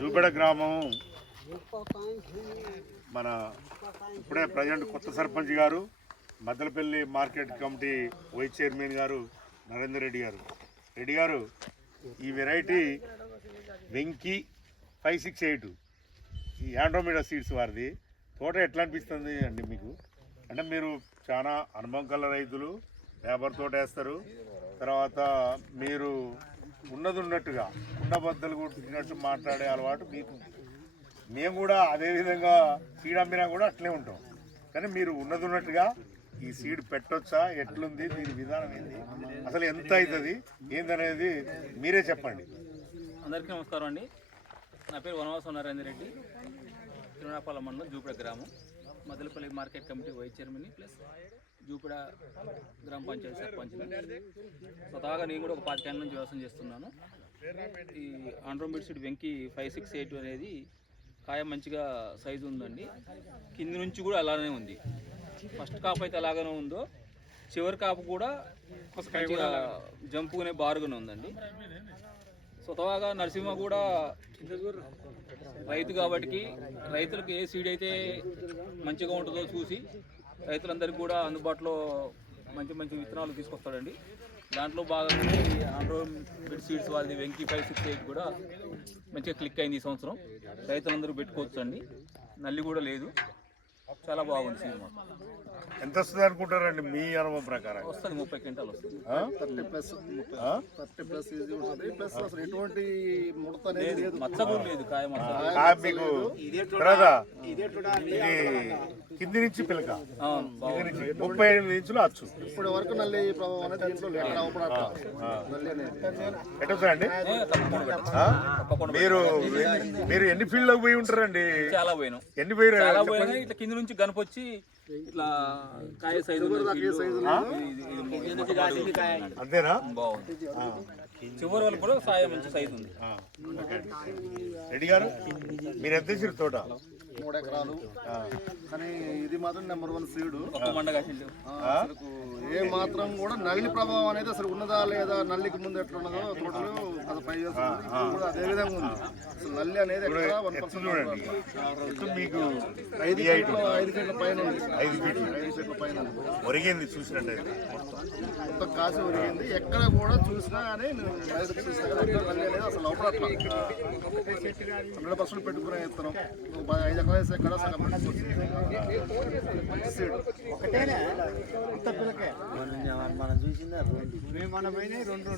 జూపేట గ్రామం మన ఇప్పుడే ప్రజెంట్ కొత్త సర్పంచ్ గారు Maddalapalli market committee vice chairman గారు నరేందర్ రెడ్డి గారు ఈ వెరైటీ వెంకీ 568 ఈ ఆండ్రోమీడా సీడ్స్ వారిది తోట ఎట్లా అనిపిస్తుంది అండి మీకు? అంటే మీరు చాలా అనుభవం కల రైతులు, లేబర్ తోట వేస్తారు, తర్వాత మీరు ఉన్నట్టుగా ఉండబద్దలు కొట్టినట్టు మాట్లాడే అలవాటు మీకు. మేము కూడా అదేవిధంగా సీడ్ అమ్మినా కూడా అట్లే ఉంటాం. కానీ మీరు ఉన్నట్టుగా ఈ సీడ్ పెట్టొచ్చా, ఎట్లుంది, దీని విధానం ఏంది, అసలు ఎంత అవుతుంది ఏందనేది మీరే చెప్పండి. అందరికీ నమస్కారం అండి. నా పేరు వనవాసం నరేందర్ రెడ్డి, తిరునాపాల మండలం జూపేట గ్రామం, Maddalapalli market committee vice chairman plus Jupeta గ్రామ పంచాయతీ సర్పంచ్. స్వతహాగా నేను కూడా ఒక 10 ఏళ్ళ నుంచి వ్యవసాయం చేస్తున్నాను. ఈ ఆండ్రోమీడా సీడ్ వెంకీ 568 అనేది కాయ మంచిగా సైజు ఉందండి. కింది నుంచి కూడా అలానే ఉంది. ఫస్ట్ కాపు అయితే ఎలాగనే ఉందో చివరి కాపు కూడా మంచిగా జంపుకునే బారుగానే ఉందండి. స్వతహాగా నరసింహ కూడా రైతు కాబట్టి రైతులకు ఏ సీడ్ అయితే మంచిగా ఉంటుందో చూసి రైతులందరికీ కూడా అందుబాటులో మంచి విత్తనాలు తీసుకొస్తాడండి. దాంట్లో భాగంగా ఈ ఆండ్రోమీడా సీడ్స్ వాళ్ళది వెంకీ 568 కూడా మంచిగా క్లిక్ అయింది. ఈ సంవత్సరం రైతులందరూ పెట్టుకోవచ్చు అండి. నల్లి కూడా లేదు, చాలా బాగుంది సీడ్. ఎంత వస్తుంది అనుకుంటారండి మీ అనుభవం ప్రకారం? వస్తుంది 30 క్వింటాలు వస్తుంది. 30 ప్లస్ ఈజీ ఉంటుంది. ప్లస్ అసలు ఎటువంటి ముడత అనేది లేదు, మచ్చ కూడా లేదు. కాయ మచ్చ మీకు కదా ఇది కింది నుంచి పిలక 35 ఇంచులు వచ్చు. ఇప్పటి వరకు నల్లి ప్రభావం అనేది దీంట్లో లేదు. నల్లి అనేది ఎట్టండి మీరు ఎన్ని ఫీల్డ్ పోయి ఉంటారండి? చాలా పోయినాం. ఎన్ని పోయి ఇట్లా కింది నుంచి గనపొచ్చి ఇట్లా కాయ సైజు అంతేనా? బాగుంది. చివరి వరకు కూడా సాయం మంచి సైజు ఉంది. రెడ్డి గారు మీరు ఎంత వేసారు తోట? 3 ఎకరాలు. కానీ ఇది మాత్రం నెంబర్ 1 సీడ్. ఏ మాత్రం కూడా నల్లి ప్రభావం అనేది అసలు ఉన్నదా లేదా, నల్లికి ముందు ఎట్లా ఉన్నదో తోటలో అది 5 years కూడా అదే విధంగా ఉంది. అసలు నల్లి అనేది ఎక్కడ 1% మీకు 5 ఫీట్ల పైన ఉంది. 5 ఫీట్ల పైన ఒరిగింది చూసినట్టయితే మొత్తం కాసి ఒరిగింది. ఎక్కడ కూడా చూసినా కానీ రైతులు చూసినా కానీ నల్లి అనేది అసలు లోపల 100% పెట్టుకునే ఇస్తున్నాం. 5 ఎకరాలు వేసే ఎక్కడ సగం మనం చూసిందా రెండు